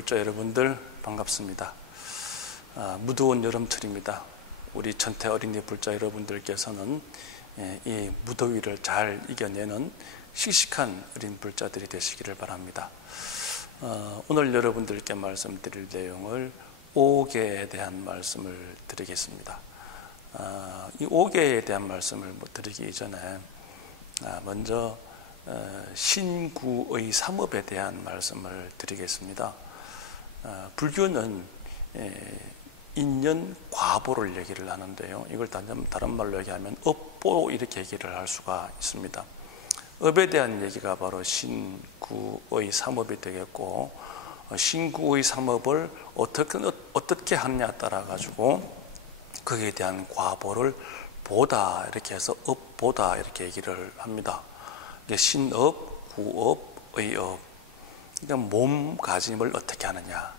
불자 여러분들 반갑습니다. 무더운 여름철입니다. 우리 천태 어린이 불자 여러분들께서는 이 무더위를 잘 이겨내는 씩씩한 어린 불자들이 되시기를 바랍니다. 오늘 여러분들께 말씀드릴 내용을 오계에 대한 말씀을 드리겠습니다. 이 오계에 대한 말씀을 드리기 전에 먼저 신구의 삼업에 대한 말씀을 드리겠습니다. 불교는 인연 과보를 얘기를 하는데요, 이걸 다른 말로 얘기하면 업보 이렇게 얘기를 할 수가 있습니다. 업에 대한 얘기가 바로 신구의 삼업이 되겠고, 신구의 삼업을 어떻게 하느냐에 따라 가지고 거기에 대한 과보를 보다 이렇게 해서 업보다 이렇게 얘기를 합니다. 신업, 구업, 의업. 그러니까 몸가짐을 어떻게 하느냐,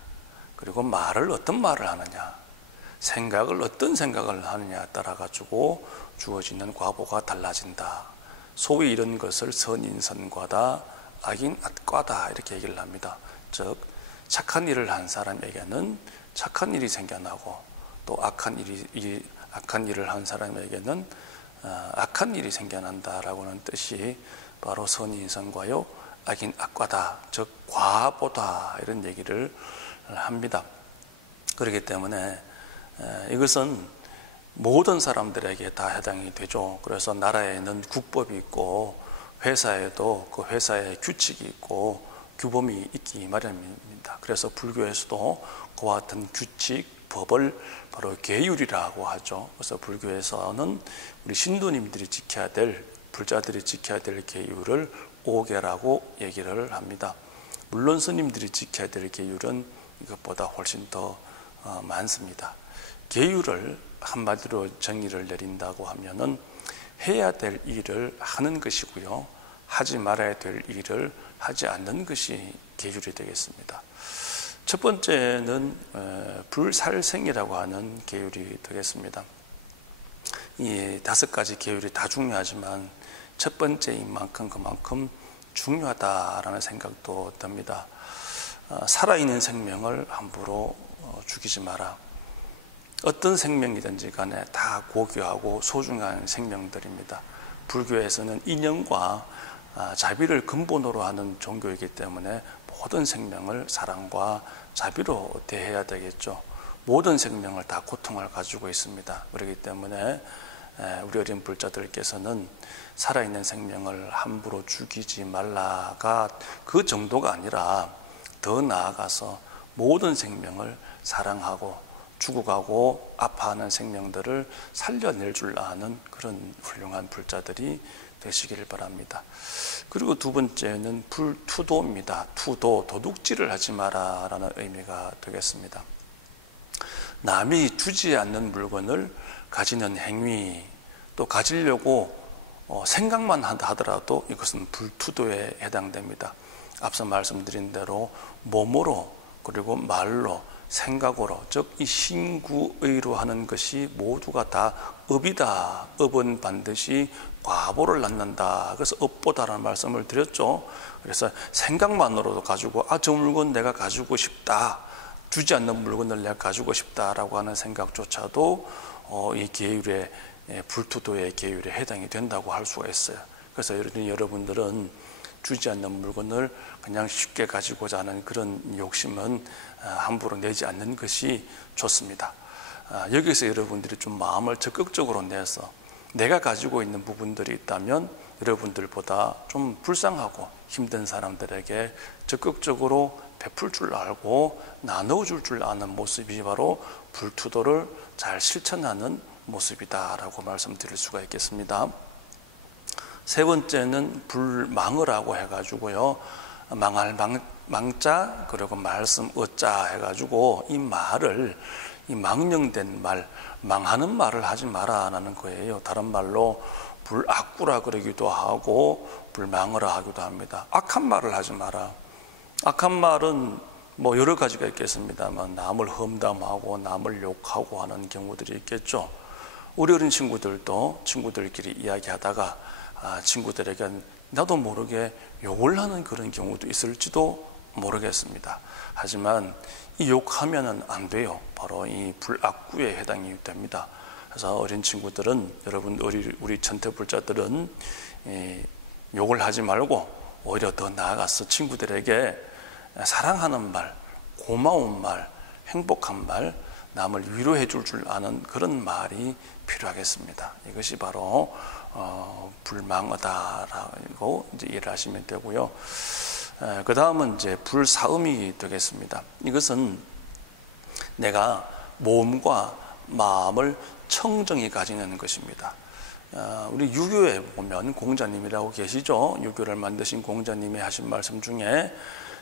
그리고 말을 어떤 말을 하느냐, 생각을 어떤 생각을 하느냐에 따라 가지고 주어지는 과보가 달라진다. 소위 이런 것을 선인선과다, 악인 악과다 이렇게 얘기를 합니다. 즉 착한 일을 한 사람에게는 착한 일이 생겨나고, 또 악한 일을 한 사람에게는 악한 일이 생겨난다라고 하는 뜻이 바로 선인선과요, 악인 악과다, 즉 과보다 이런 얘기를 합니다. 그렇기 때문에 이것은 모든 사람들에게 다 해당이 되죠. 그래서 나라에는 국법이 있고, 회사에도 그 회사의 규칙이 있고 규범이 있기 마련입니다. 그래서 불교에서도 그와 같은 규칙, 법을 바로 계율이라고 하죠. 그래서 불교에서는 우리 신도님들이 지켜야 될, 불자들이 지켜야 될 계율을 오계라고 얘기를 합니다. 물론 스님들이 지켜야 될 계율은 이것보다 훨씬 더 많습니다. 계율을 한마디로 정의를 내린다고 하면은 해야 될 일을 하는 것이고요, 하지 말아야 될 일을 하지 않는 것이 계율이 되겠습니다. 첫 번째는 불살생이라고 하는 계율이 되겠습니다. 이 5가지 계율이 다 중요하지만 첫 번째인 만큼 그만큼 중요하다라는 생각도 듭니다. 살아있는 생명을 함부로 죽이지 마라. 어떤 생명이든지 간에 다 고귀하고 소중한 생명들입니다. 불교에서는 인연과 자비를 근본으로 하는 종교이기 때문에 모든 생명을 사랑과 자비로 대해야 되겠죠. 모든 생명을 다 고통을 가지고 있습니다. 그렇기 때문에 우리 어린 불자들께서는 살아있는 생명을 함부로 죽이지 말라가 그 정도가 아니라 더 나아가서 모든 생명을 사랑하고 죽어가고 아파하는 생명들을 살려낼 줄 아는 그런 훌륭한 불자들이 되시기를 바랍니다. 그리고 두 번째는 불투도입니다. 투도, 도둑질을 하지 마라 라는 의미가 되겠습니다. 남이 주지 않는 물건을 가지는 행위, 또 가지려고 생각만 하더라도 이것은 불투도에 해당됩니다. 앞서 말씀드린 대로 몸으로, 그리고 말로, 생각으로, 즉 이 신구의로 하는 것이 모두가 다 업이다. 업은 반드시 과보를 낳는다. 그래서 업보다라는 말씀을 드렸죠. 그래서 생각만으로도 가지고 저 물건 내가 가지고 싶다, 주지 않는 물건을 내가 가지고 싶다라고 하는 생각조차도 이 계율의, 불투도의 계율에 해당이 된다고 할 수가 있어요. 그래서 여러분들은 주지 않는 물건을 그냥 쉽게 가지고자 하는 그런 욕심은 함부로 내지 않는 것이 좋습니다. 여기서 여러분들이 좀 마음을 적극적으로 내서 내가 가지고 있는 부분들이 있다면 여러분들보다 좀 불쌍하고 힘든 사람들에게 적극적으로 베풀 줄 알고 나눠줄 줄 아는 모습이 바로 불투도를 잘 실천하는 모습이다라고 말씀드릴 수가 있겠습니다. 세 번째는 불망어라고 해가지고요, 망할 망자, 그리고 말씀 어자 해가지고 이 말을, 이 망령된 말, 망하는 말을 하지 마라라는 거예요. 다른 말로 불악구라 그러기도 하고 불망어라 하기도 합니다. 악한 말을 하지 마라. 악한 말은 뭐 여러 가지가 있겠습니다만 남을 험담하고 남을 욕하고 하는 경우들이 있겠죠. 우리 어린 친구들도 친구들끼리 이야기하다가 친구들에게 나도 모르게 욕을 하는 그런 경우도 있을지도 모르겠습니다. 하지만 이 욕하면은 안 돼요. 바로 이 불악구에 해당이 됩니다. 그래서 어린 친구들은, 여러분 우리 천태불자들은 욕을 하지 말고 오히려 더 나아가서 친구들에게 사랑하는 말, 고마운 말, 행복한 말, 남을 위로해 줄 아는 그런 말이 필요하겠습니다. 이것이 바로 불망어다라고 이제 이해를 하시면 되고요. 그 다음은 이제 불사음이 되겠습니다. 이것은 내가 몸과 마음을 청정히 가지는 것입니다. 우리 유교에 보면 공자님이라고 계시죠. 유교를 만드신 공자님이 하신 말씀 중에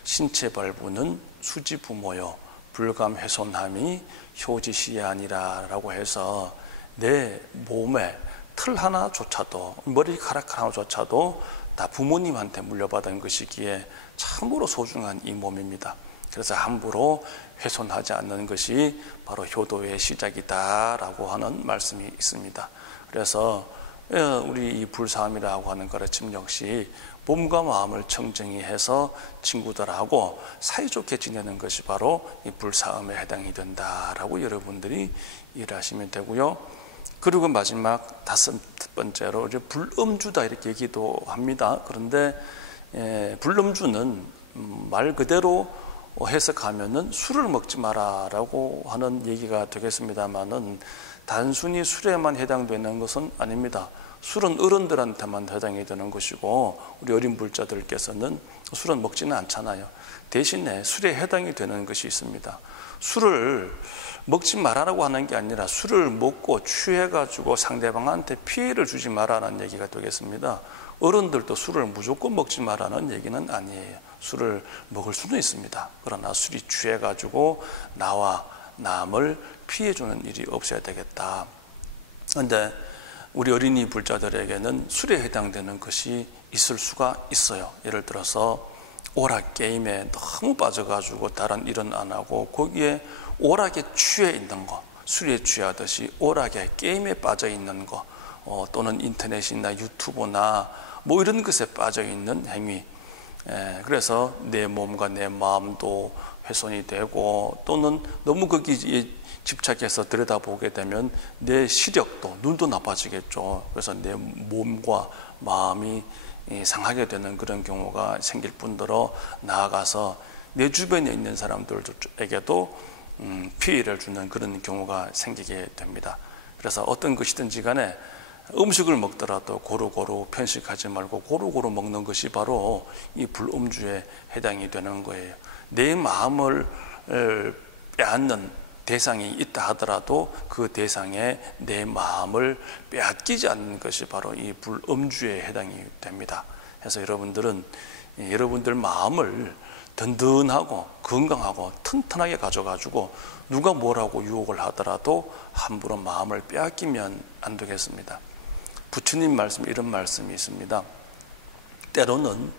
신체 발부는 수지부모요 불감훼손함이 효지시야니라 라고 해서 내 몸에 털 하나조차도, 머리카락 하나조차도 다 부모님한테 물려받은 것이기에 참으로 소중한 이 몸입니다. 그래서 함부로 훼손하지 않는 것이 바로 효도의 시작이다라고 하는 말씀이 있습니다. 그래서 우리 이 불사함이라고 하는 가르침 역시 몸과 마음을 청정히 해서 친구들하고 사이좋게 지내는 것이 바로 이 불사함에 해당이 된다라고 여러분들이 이해하시면 되고요. 그리고 마지막 다섯 번째로 이제 불음주다 이렇게 얘기도 합니다. 그런데 불음주는 말 그대로 해석하면은 술을 먹지 마라라고 하는 얘기가 되겠습니다만은 단순히 술에만 해당되는 것은 아닙니다. 술은 어른들한테만 해당이 되는 것이고 우리 어린 불자들께서는 술은 먹지는 않잖아요. 대신에 술에 해당이 되는 것이 있습니다. 술을 먹지 말라고 하는 게 아니라 술을 먹고 취해가지고 상대방한테 피해를 주지 말라는 얘기가 되겠습니다. 어른들도 술을 무조건 먹지 말라는 얘기는 아니에요. 술을 먹을 수는 있습니다. 그러나 술이 취해가지고 나와 남을 피해주는 일이 없어야 되겠다. 그런데 우리 어린이 불자들에게는 술에 해당되는 것이 있을 수가 있어요. 예를 들어서 오락 게임에 너무 빠져가지고 다른 일은 안 하고 거기에 오락에 취해 있는 거, 술에 취하듯이 오락에 게임에 빠져 있는 거, 또는 인터넷이나 유튜브나 뭐 이런 것에 빠져 있는 행위. 그래서 내 몸과 내 마음도 훼손이 되고 또는 너무 거기에 집착해서 들여다보게 되면 내 시력도, 눈도 나빠지겠죠. 그래서 내 몸과 마음이 상하게 되는 그런 경우가 생길 뿐더러 나아가서 내 주변에 있는 사람들에게도 피해를 주는 그런 경우가 생기게 됩니다. 그래서 어떤 것이든지 간에 음식을 먹더라도 고루고루 편식하지 말고 고루고루 먹는 것이 바로 이 불음주에 해당이 되는 거예요. 내 마음을 빼앗는 대상이 있다 하더라도 그 대상에 내 마음을 빼앗기지 않는 것이 바로 이 불음주에 해당이 됩니다. 그래서 여러분들은 여러분들 마음을 든든하고 건강하고 튼튼하게 가져가지고 누가 뭐라고 유혹을 하더라도 함부로 마음을 빼앗기면 안 되겠습니다. 부처님 말씀 이런 말씀이 있습니다. 때로는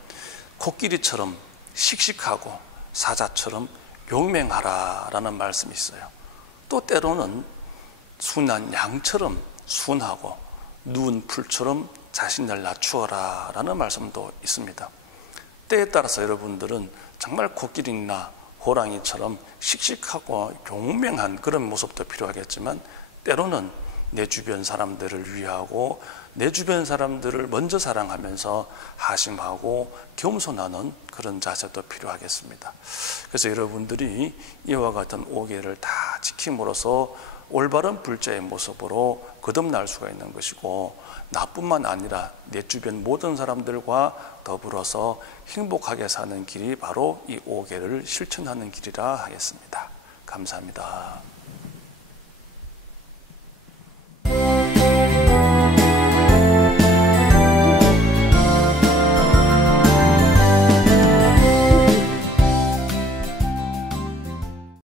코끼리처럼 씩씩하고 사자처럼 용맹하라라는 말씀이 있어요. 또 때로는 순한 양처럼 순하고 누운 풀처럼 자신을 낮추어라 라는 말씀도 있습니다. 때에 따라서 여러분들은 정말 코끼리나 호랑이처럼 씩씩하고 용맹한 그런 모습도 필요하겠지만 때로는 내 주변 사람들을 위하고 내 주변 사람들을 먼저 사랑하면서 하심하고 겸손하는 그런 자세도 필요하겠습니다. 그래서 여러분들이 이와 같은 오계를 다 지킴으로써 올바른 불자의 모습으로 거듭날 수가 있는 것이고 나뿐만 아니라 내 주변 모든 사람들과 더불어서 행복하게 사는 길이 바로 이 오계를 실천하는 길이라 하겠습니다. 감사합니다.